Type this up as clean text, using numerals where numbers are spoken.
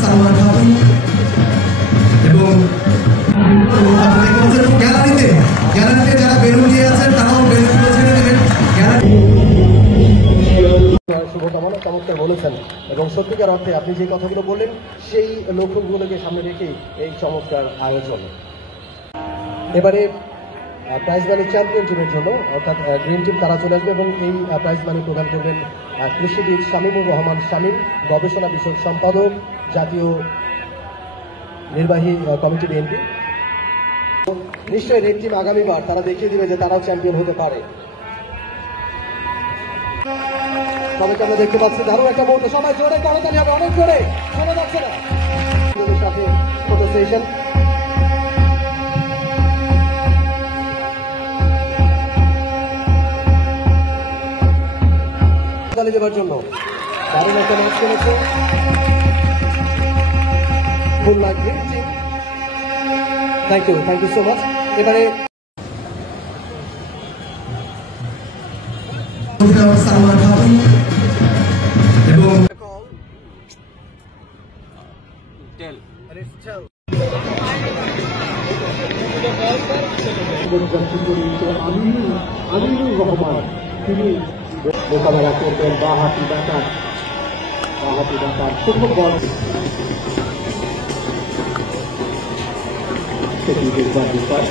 সালমা খাতুন এবং গ্যালারিতে যারা বেলুন দিয়ে আছেন তারাও বেলুনগুলো ছেড়ে দেবেন। শুভকামনা চমৎকার বলেছেন এবং সত্যিকার অর্থে আপনি যে কথাগুলো বললেন সেই লক্ষ্যগুলোকে সামনে রেখে এই চমৎকার আয়োজন। এবারে প্রাইজ মানি চ্যাম্পিয়ন টিমের জন্য অর্থাৎ গ্রিন টিম তারা চলে আসবে এবং এই প্রাইজ মানি প্রদান করবেন কৃষিবিদ শামীমুর রহমান শামীম, গবেষণা বিষয়ক সম্পাদক, জাতীয় নির্বাহী কমিটি বিএনপি। নিশ্চয়ই রেড টিম আগামীবার তারা দেখিয়ে দিবে যে তারাও চ্যাম্পিয়ন হতে পারে। সবাইকে আমরা দেখতে পাচ্ছি দারুণ একটা মুহূর্ত, সবাই জোরে করতালি হবে, অনেক জোরে শোনা যাচ্ছে না। সাথে ফটো সেশন দেওয়ার জন্য দারুণ একটা ম্যাচ খেলেছে Khulna green team. Thank you so much. এবারে সালমা খাতুন এবং আমিনুর রহমান তিনি মোকাবেলা করবেন বাহাতি ডাকাত ছোট বল সেটি দেখবার বিষয়।